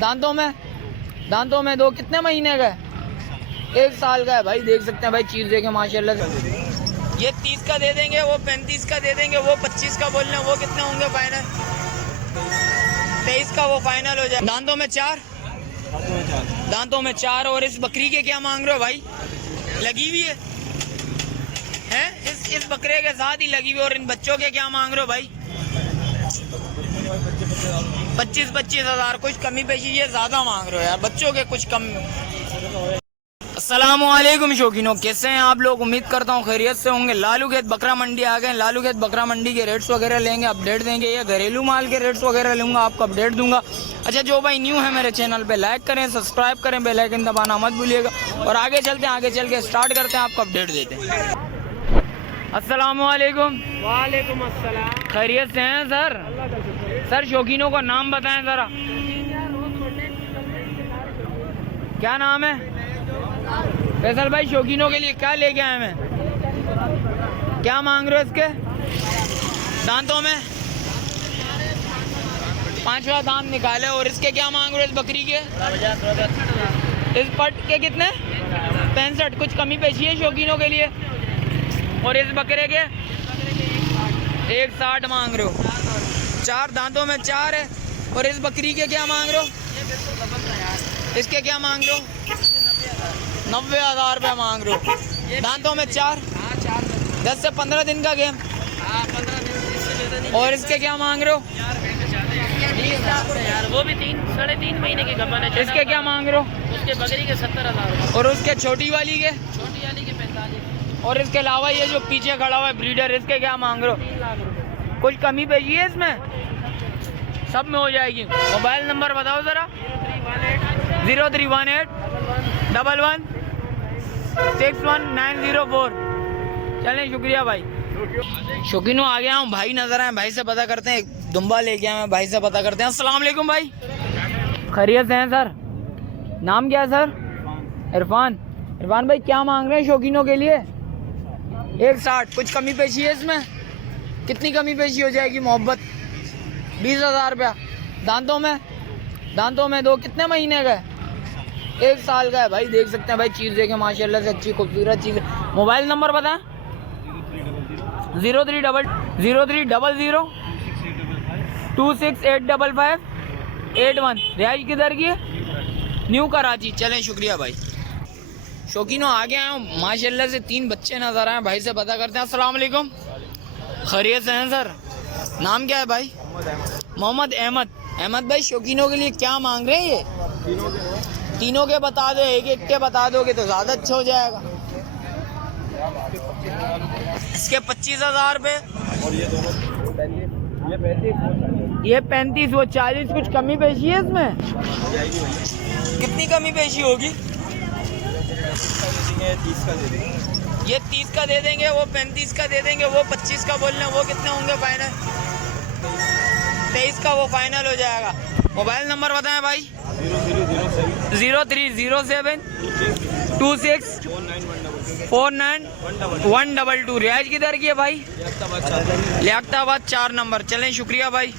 दांतों में दो। कितने महीने का है? 1 साल का है भाई। देख सकते हैं भाई, चीज देखें माशाल्लाह से। ये 30 का दे देंगे, वो 35 का दे देंगे, वो 25 का बोल रहे हैं। वो कितने होंगे फाइनल? 23 का वो फाइनल हो जाए। दांतों में 4। और इस बकरी के क्या मांग रहे हो भाई? लगी हुई है इस बकरे के साथ ही लगी हुई। और इन बच्चों के क्या मांग रहे हो भाई? 25 हज़ार। कुछ कमी पेशी ये ज्यादा मांग रहे हो यार, बच्चों के कुछ कम। अस्सलाम वालेकुम शौकीनों, कैसे हैं आप लोग? उम्मीद करता हूँ खैरियत से होंगे। लालू खेत बकरा मंडी आ गए। लालू खेत बकरा मंडी के रेट्स वगैरह लेंगे, अपडेट देंगे। या घरेलू माल के रेट्स वगैरह लूंगा, आपको अपडेट दूंगा। अच्छा, जो भाई न्यू है मेरे चैनल पे, लाइक करें, सब्सक्राइब करें, बेल आइकन दबाना मत भूलिएगा। और आगे चलते हैं, आगे चल के स्टार्ट करते हैं, आपको अपडेट देते हैं। अस्सलाम वालेकुम। वालेकुम अस्सलाम। खैरियत से हैं सर? सर शौकीनों का नाम बताएं ज़रा, क्या नाम है? फैसल भाई, शौकीनों के लिए क्या लेके आए हैं? क्या मांग रहे हो इसके? दांतों में 5वां दांत निकाले। और इसके क्या मांग रहे हो इस बकरी के? इस पट के कितने? 65। कुछ कमी पेशी है शौकीनों के लिए। और इस बकरे के 160 मांग रहे हो। 4 दांतों में 4 है। और इस बकरी के क्या मांग रहे हो? इसके क्या मांग रहे हो? 90,000 रुपये मांग रहे हो। दांतों में 4। 10 से 15 दिन का गेम। 15 दिन। और इसके क्या मांग रहे हो? वो भी 3-3.5 महीने की गबन है। इसके क्या मांग रहे हो? उसके बकरी के 70,000। और उसके छोटी वाली के? छोटी वाली के 45। और इसके अलावा ये जो पीछे खड़ा हुआ है ब्रीडर, इसके क्या मांग रहे हो? 3 लाख रुपए। कुछ कमी पेशी है इसमें? सब में हो जाएगी। मोबाइल नंबर बताओ ज़रा। 0318 11 61 904। चलें, शुक्रिया भाई। शौकीनों आ गया हूँ, भाई नजर आए, भाई से पता करते हैं। एक दुम्बा लेके आए हैं, भाई से पता करते हैं। अस्सलाम वालेकुम भाई, खैरियत से हैं सर? नाम क्या है सर? इरफान। इरफान भाई, क्या मांग रहे हैं शौकीनों के लिए? 160। कुछ कमी पेशी है इसमें? कितनी कमी पेशी हो जाएगी मोहब्बत? 20,000 रुपया। दांतों में दो। कितने महीने का है? 1 साल का है भाई। देख सकते हैं भाई, चीज़ देखें माशाल्लाह से, अच्छी खूबसूरत चीज़ है। मोबाइल नंबर बताएं। 0300 268551। रिहाइश किधर की है? न्यू कराची। चलें, शुक्रिया भाई। शौकीनों आ गए हैं माशाल्लाह से, 3 बच्चे नजर आए, भाई से पता करते हैं। अस्सलाम वालेकुम, खैरियत से हैं सर? नाम क्या है भाई? मोहम्मद अहमद। अहमद भाई, शौकीनों के लिए क्या मांग रहे हैं ये? तीनों के बता दो, एक के बता दोगे तो ज़्यादा अच्छा हो जाएगा। इसके 25,000 रुपये। ये 35, वो 40। कुछ कमी पेशी है इसमें? कितनी कमी पेशी होगी? 30 का दे देंगे। ये 30 का दे देंगे, वो 35 का दे देंगे, वो 25 का बोल रहे हैं। वो कितने होंगे फाइनल? 23 का वो फाइनल हो जाएगा। मोबाइल नंबर बताएं भाई। 0307 26 49 122। रियाज किधर की है भाई? लियाकताबाद 4 नंबर। चलें, शुक्रिया भाई।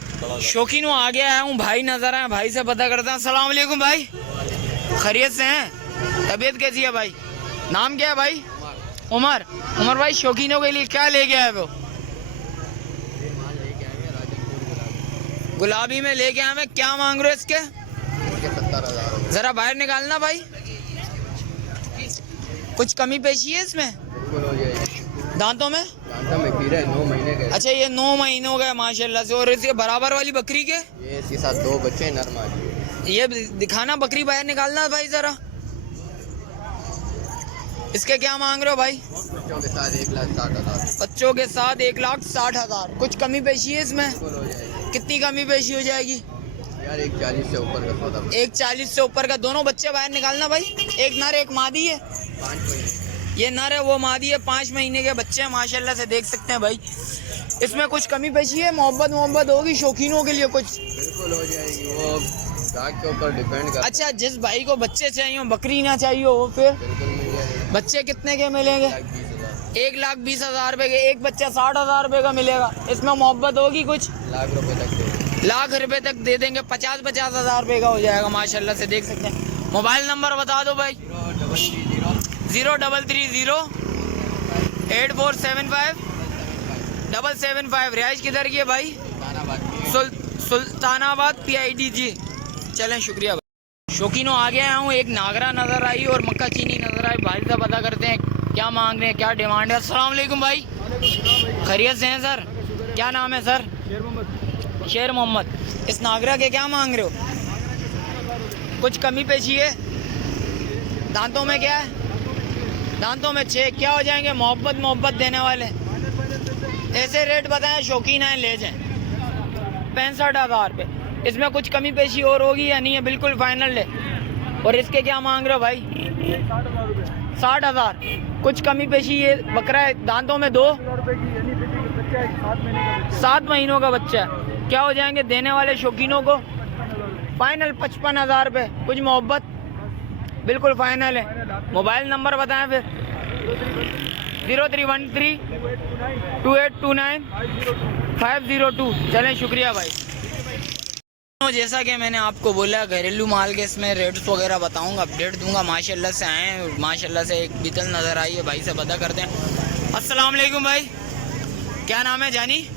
शौकीनों आ गया हूँ, भाई नजर आए, भाई से पता करते हैं। अस्सलाम वालेकुम भाई, खैरियत से हैं? तबीयत कैसी है भाई? नाम क्या है भाई? उमर। उमर भाई, शौकीनों के लिए क्या लेके आए वो? गुलाबी में लेके आए। क्या मांग रहे हो इसके? 70,000। जरा बाहर निकालना भाई। कुछ कमी पेशी है इसमें? दांतों में? दांतों में कीड़ा है, 9 महीने का। अच्छा, ये 9 महीनों का है माशाल्लाह से। और इसके बराबर वाली बकरी के? ये इसके साथ 2 बच्चे नरमा जी। ये दिखाना, बकरी बाहर निकालना भाई जरा। इसके क्या मांग रहे हो भाई? बच्चों के साथ 1,60,000। बच्चों के साथ 1,60,000। कुछ कमी पेशी है इसमें? हो जाएगी कितनी कमी पेशी हो जाएगी यार? 140 से ऊपर का सौदा। 140 से ऊपर का। दोनों बच्चे बाहर निकालना भाई। एक नर एक मादी है। 5 महीने। ये नर है, वो मादी है। 5 महीने के बच्चे हैं माशाल्लाह से, देख सकते हैं भाई। इसमें कुछ कमी पेशी है? मोहब्बत होगी शौकीनों के लिए कुछ? बिल्कुल हो जाएगी, वो गाहक के ऊपर डिपेंड करता है। अच्छा, जिस भाई को बच्चे चाहिए, बकरी ना चाहिए हो, फिर बिल्कुल मिल जाएगी। बच्चे कितने के मिलेंगे? 1,20,000। 1,20,000 रुपए के। एक बच्चा 60,000 रुपए का मिलेगा। इसमें मोहब्बत होगी कुछ? लाख रुपए तक दे। लाख रुपए तक दे देंगे, 50-50 हज़ार रुपये का हो जाएगा माशाल्लाह से, देख सकते हैं। मोबाइल नंबर बता दो भाई। 0330-8475-775। रिहाइश किधर की है भाई? सुल्तानाबाद PIDG। चलें, शुक्रिया भाई। शौकीनों आगे आया हूँ, एक नागरा नज़र आई और मक्का चीनी नज़र आई। भाई से पता करते हैं क्या मांग रहे हैं, क्या डिमांड है। अस्सलाम वालेकुम भाई, खैरियत से हैं सर? क्या नाम है सर? शेर मोहम्मद। इस नागरा के क्या मांग रहे हो? कुछ कमी पेशी है? दांतों में क्या है? दांतों में 6। क्या हो जाएंगे? मोहब्बत देने वाले। ऐसे रेट बताएं, शौकीन हैं ले जाएं। 65,000 रुपये। इसमें कुछ कमी पेशी और होगी या नहीं है? बिल्कुल फाइनल है। और इसके क्या मांग रहे हो भाई? 60,000। कुछ कमी पेशी? ये बकरा है, दांतों में 2, 7 महीनों का बच्चा है। क्या हो जाएंगे देने वाले शौकीनों को? फाइनल 55,000 रुपये। कुछ मोहब्बत? बिल्कुल फाइनल है। मोबाइल नंबर बताएं फिर। 0313-2829-502। चलें, शुक्रिया भाई। जैसा कि मैंने आपको बोला, घरेलू माल के इसमें रेट्स वगैरह बताऊंगा, अपडेट दूंगा। माशाल्लाह से आए, माशाल्लाह से एक बीतल नज़र आई है। भाई से पता करते हैं। अस्सलाम वालेकुम भाई, क्या नाम है जानी?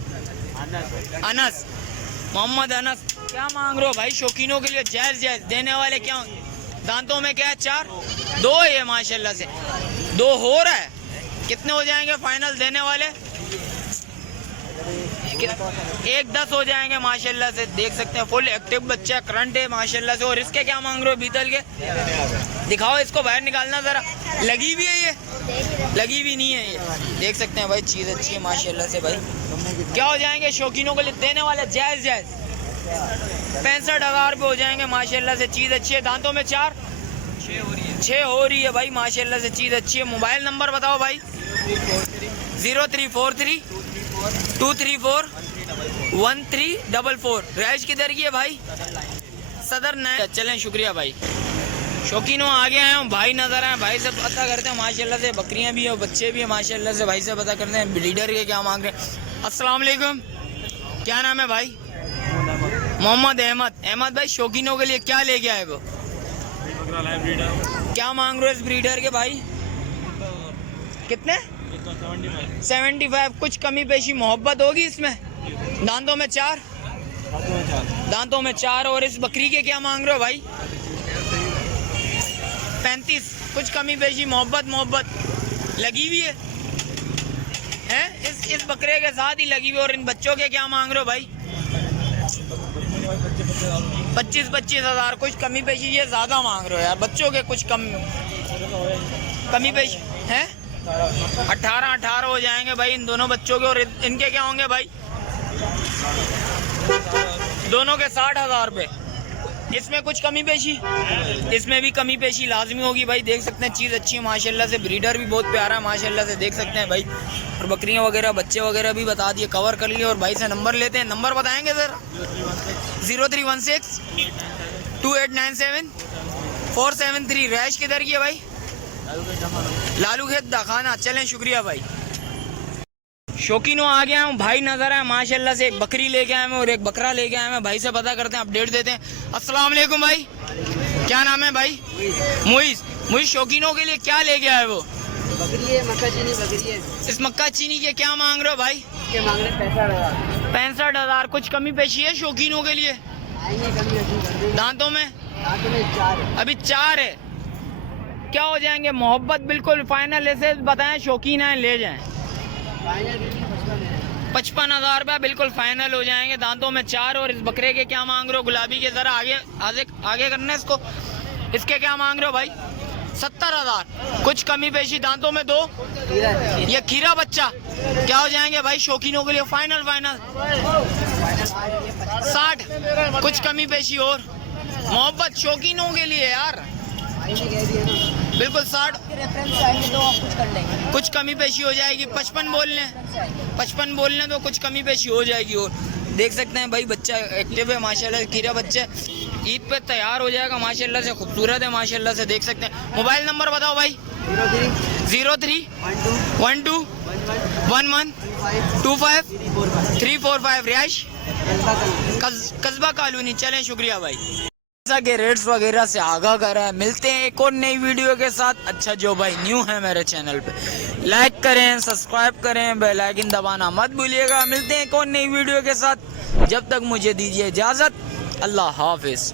अनस, मोहम्मद अनस। क्या मांग रहे हो भाई शौकीनों के लिए? जायज़ देने वाले क्या? दांतों में क्या है? 4, 2 है माशाल्लाह से, 2 हो रहा है। कितने हो जाएंगे फाइनल देने वाले? 1-10 हो जाएंगे माशाल्लाह से, देख सकते हैं। फुल एक्टिव बच्चा, करंट है माशाल्लाह से। और इसके क्या मांग रहे हो बीतल के? दिखाओ इसको, बाहर निकालना ज़रा। लगी भी है ये? लगी भी नहीं है ये, देख सकते हैं भाई। चीज़ अच्छी है माशाल्लाह से भाई। क्या हो जाएंगे शौकीनों के लिए देने वाले? जायज़ 65,000 रुपये हो जाएंगे माशाल्लाह से। चीज़ अच्छी है। दांतों में 4, 6 हो रही है भाई माशाल्लाह से। चीज़ अच्छी है। मोबाइल नंबर बताओ भाई। 0343-234-1344। रिहाइश किधर की है भाई? सदर नया। चलें, शुक्रिया भाई। शौकीनों आगे आए हूँ, भाई नज़र आए। भाई से पता करते हैं माशाल्लाह से। बकरियाँ भी हैं, बच्चे भी हैं माशाल्लाह से। भाई से पता करते हैं ब्रीडर के क्या मांग रहे हैं। अस्सलाम वालेकुम, क्या नाम है भाई? मोहम्मद अहमद भाई, शौकीनों के लिए क्या लेके आए वो? क्या मांग रहे हो इस ब्रीडर के भाई? कितने? 75। कुछ कमी पेशी मोहब्बत होगी इसमें? दांतों में 4, दांतों में 4। और इस बकरी के क्या मांग रहे हो भाई? 35। कुछ कमी पेशी मोहब्बत लगी हुई है? इस बकरे के साथ ही लगी हुई। और इन बच्चों के क्या मांग रहे हो भाई? 25,000। कुछ कमी पेशी? ये ज़्यादा मांग रहे हो यार बच्चों के। कुछ कमी पेशी है? 18 हो जाएंगे भाई इन दोनों बच्चों के। और इनके क्या होंगे भाई? दोनों के 60,000 रुपये। इसमें कुछ कमी पेशी? इसमें भी कमी पेशी लाजमी होगी भाई। देख सकते हैं चीज़ अच्छी है माशाल्लाह से। ब्रीडर भी बहुत प्यारा है माशाल्लाह से, देख सकते हैं भाई। और बकरियां वगैरह, बच्चे वगैरह भी बता दिए, कवर कर लिए। और भाई से नंबर लेते हैं। नंबर बताएंगे सर? 0316-2897-473। रिहाइश किधर की है भाई? लालू खेत दाखाना। चलें, शुक्रिया भाई। शौकीनों आ गया हूँ, भाई नजर आए माशाल्लाह से। एक बकरी लेके आए हैं और एक बकरा लेके आए हैं। भाई से पता करते हैं, अपडेट देते हैं। अस्सलाम वालेकुम भाई, क्या नाम है भाई? मुइज़। शौकीनों के लिए क्या लेके आए वो? बकरी है, मक्का चीनी बकरी है। इस मक्का चीनी के क्या मांग रहे हो भाई? के मांग रहे 65,000। 65,000। कुछ कमी पेशी है शौकीनों के लिए? दांतों में 4 अभी 4 है। क्या हो जाएंगे? मोहब्बत बिल्कुल फाइनल ऐसे बताएं, शौकीन आए ले जाएं। 55,000 रुपये बिल्कुल फाइनल हो जाएंगे। दांतों में 4। और इस बकरे के क्या मांग रहे हो? गुलाबी के ज़रा आगे करना है इसको। इसके क्या मांग रहे हो भाई? 70,000। कुछ कमी पेशी? दांतों में 2। ये खीरा बच्चा। क्या हो जाएंगे भाई शौकीनों के लिए? फाइनल 60। कुछ कमी पेशी और मोहब्बत शौकीनों के लिए यार बिल्कुल 60। कुछ कमी पेशी हो जाएगी। 55 बोल लें तो कुछ कमी पेशी हो जाएगी। और देख सकते हैं भाई बच्चा एक्टिव है माशाल्लाह। खीरा बच्चा ईद पे तैयार हो जाएगा माशाल्लाह से। खूबसूरत है माशाल्लाह से, देख सकते हैं। मोबाइल नंबर बताओ भाई। 03121125 345। रिहाइश कस्बा कॉलोनी। चलें, शुक्रिया भाई। जैसा के रेट्स वगैरह से आगाह कर रहा है। मिलते हैं एक और नई वीडियो के साथ। अच्छा, जो भाई न्यू है मेरे चैनल पे, लाइक करें, सब्सक्राइब करें, बेल आइकन दबाना मत भूलिएगा। मिलते हैं एक और नई वीडियो के साथ। जब तक मुझे दीजिए इजाज़त। अल्लाह हाफिज़।